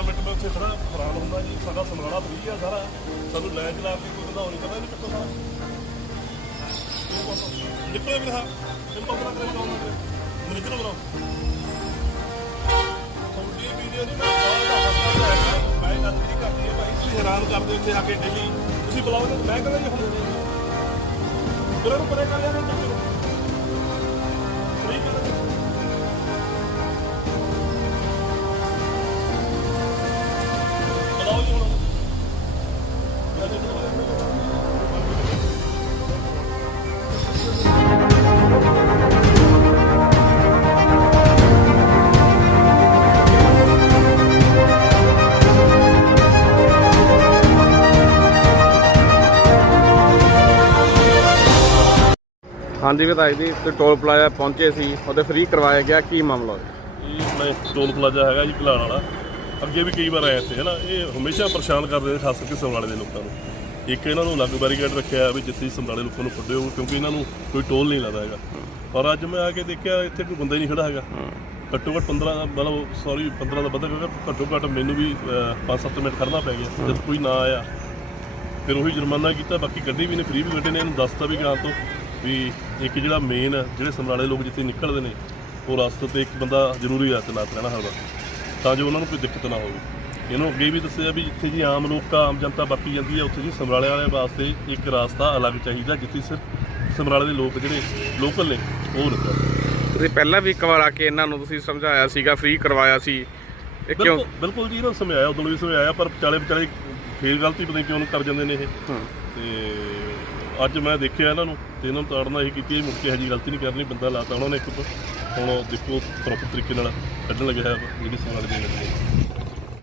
15 minute ਮੈਂ ਉੱਥੇ ਖੜਾ, ਹੈਰਾਨ ਹੁੰਦਾ ਜੀ, ਸਾਡਾ ਸਮਰਾਲਾ ਫਰੀ ਆ ਸਾਰਾ। ਸਾਨੂੰ ਲੈ ਚਲਾ ਕੇ ਕੋਈ ਵਧਾਉ ਕਰਦਾ ਇਹਨੂੰ ਕਿੱਥੋਂ ਸਾਰਾ ਨਿਕਲੇ ਵੀ ਰਹਾ ਇਹਨੂੰ ਪਤਾ ਕਰੇ ਜਾਉਣਾ ਮੈਨੂੰ ਕਿਹਨੂੰ ਬੁਲਾਓ। ਤੁਹਾਡੀ ਵੀਡੀਓ ਨਹੀਂ ਮੈਂ ਬਾਹਰ ਦਾ ਹੱਸਦਾ ਮੈਂ ਗੱਲ ਨਹੀਂ ਕਰਦੀ ਹੈ ਭਾਈ, ਤੁਸੀਂ ਹੈਰਾਨ ਕਰਦੇ ਹੋ ਇੱਥੇ ਆ ਕੇ ਡੇਲੀ ਤੁਸੀਂ ਬੁਲਾਓ ਮੈਂ ਕਹਿੰਦਾ ਜੀ ਹੁਣ। ਪਰੇ ਨੂੰ ਪਰੇ ਕਰ ਜਾਂਦੇ ਹਾਂਜੀ ਵਿਧਾਇਕ ਜੀ ਤੇ ਟੋਲ ਪਲਾਜ਼ਾ ਪਹੁੰਚੇ ਸੀ, ਉਹਦੇ ਫ੍ਰੀ ਕਰਵਾਇਆ ਗਿਆ, ਕੀ ਮਾਮਲਾ ਹੈ ਇਹ ਮੈਂ ਟੋਲ ਪਲਾਜ਼ਾ ਹੈਗਾ ਜੀ ਘਲਾਣ ਵਾਲਾ। ਅੱਗੇ ਵੀ ਕਈ ਵਾਰ ਆਇਆ ਇੱਥੇ ਹੈ ਨਾ ਇਹ ਹਮੇਸ਼ਾ ਪਰੇਸ਼ਾਨ ਕਰਦੇ ਨੇ, ਖਾਸ ਕਰਕੇ ਸਮਰਾਲੇ ਦੇ ਲੋਕਾਂ ਨੂੰ। ਇੱਕ ਇਹਨਾਂ ਨੂੰ ਅਲੱਗ ਬੈਰੀਕੇਡ ਰੱਖਿਆ ਵੀ ਜਿੱਥੇ ਸਮਰਾਲੇ ਲੋਕਾਂ ਨੂੰ ਕੱਢਿਓ ਕਿਉਂਕਿ ਇਹਨਾਂ ਨੂੰ ਕੋਈ ਟੋਲ ਨਹੀਂ ਲੱਗਦਾ ਹੈਗਾ। ਪਰ ਅੱਜ ਮੈਂ ਆ ਕੇ ਦੇਖਿਆ, ਇੱਥੇ ਕੋਈ ਬੰਦਾ ਹੀ ਨਹੀਂ ਖੜਾ ਹੈਗਾ। ਘੱਟੋ ਘੱਟ 15 ਦਾ ਮਤਲਬ ਸੌਰੀ 15 ਦਾ ਵੱਧ ਹੈਗਾ ਘੱਟੋ ਘੱਟ ਮੈਨੂੰ ਵੀ 5-7 ਮਿੰਟ ਖੜਨਾ ਪੈ ਗਿਆ, ਜਦ ਕੋਈ ਨਾ ਆਇਆ। ਫਿਰ ਉਹੀ ਜੁਰਮਾਨਾ ਕੀਤਾ, ਬਾਕੀ ਗੱਡੀ ਵੀ ਨੇ ਫ੍ਰੀ ਵੀ ਗੱਡੇ ਨੇ, ਇਹਨੂੰ ਦੱਸਤਾ ਵੀ ਗਾਂ ਤੋਂ। ਵੀ ਇੱਕ ਜਿਹੜਾ ਮੇਨ ਜਿਹੜੇ ਸਮਰਾਲੇ ਲੋਕ ਜਿੱਥੇ ਨਿਕਲਦੇ ਨੇ ਉਹ ਰਸਤੇ ਤੇ ਇੱਕ ਬੰਦਾ ਜ਼ਰੂਰੀ ਆ ਤਨਾਤ ਰਹਿਣਾ ਹੋਗਾ ਤਾਂ ਜੋ ਉਹਨਾਂ ਨੂੰ ਕੋਈ ਦਿੱਕਤ ਨਾ ਹੋਵੇ। ਇਹਨੂੰ ਅੱਗੇ ਵੀ ਦੱਸਿਆ ਵੀ ਜਿੱਥੇ ਜੀ ਆਮ ਲੋਕ ਆਮ ਜਨਤਾ ਬਾਕੀ ਜਾਂਦੀ ਹੈ ਉੱਥੇ ਜੀ ਸਮਰਾਲੇ ਵਾਲਿਆਂ ਵਾਸਤੇ ਇੱਕ ਰਸਤਾ ਅਲੱਗ ਚਾਹੀਦਾ ਜਿੱਥੇ ਸਿਰਫ ਸਮਰਾਲੇ ਦੇ ਲੋਕ ਜਿਹੜੇ ਲੋਕਲ ਨੇ ਉਹ ਨਿਕਲਣ ਤੁਸੀਂ ਪਹਿਲਾਂ ਵੀ ਇੱਕ ਵਾਰ ਆ ਕੇ ਇਹਨਾਂ ਨੂੰ ਤੁਸੀਂ ਸਮਝਾਇਆ ਸੀਗਾ ਫ੍ਰੀ ਕਰਵਾਇਆ ਸੀ। ਇਹ ਕਿਉਂ? ਬਿਲਕੁਲ ਬਿਲਕੁਲ ਜੀ ਇਹਨਾਂ ਨੂੰ ਸਮਝਾਇਆ ਉਦੋਂ ਵੀ ਸਮਝਾਇਆ ਪਰ ਵਿਚਾਲੇ ਵਿਚਾਲੇ ਫੇਰ ਗਲਤੀ ਪਤਾ ਨਹੀਂ ਕਿਉਂ ਕਰ ਜਾਂਦੇ ਨੇ ਇਹ। ਤੇ ਅੱਜ ਮੈਂ ਦੇਖਿਆ ਇਹਨਾਂ ਨੂੰ ਤੇ ਇਹਨਾਂ ਨੂੰ ਤਾੜਨਾ ਇਹ ਕੀਤੀ ਇਹ ਮੁੜ ਕੇ ਹਜੀ ਗਲਤੀ ਨਹੀਂ ਕਰਨੀ, ਬੰਦਾ ਲਾਤਾ ਉਹਨਾਂ ਨੇ ਇੱਕ ਹੁਣ ਦੇਖੋ ਪ੍ਰੋਪਰ ਤਰੀਕੇ ਨਾਲ ਕੱਢਣ ਲੱਗਿਆ ਜਿਹੜੀ ਸਮਾਲ ਦੇ ਲੱਗੇ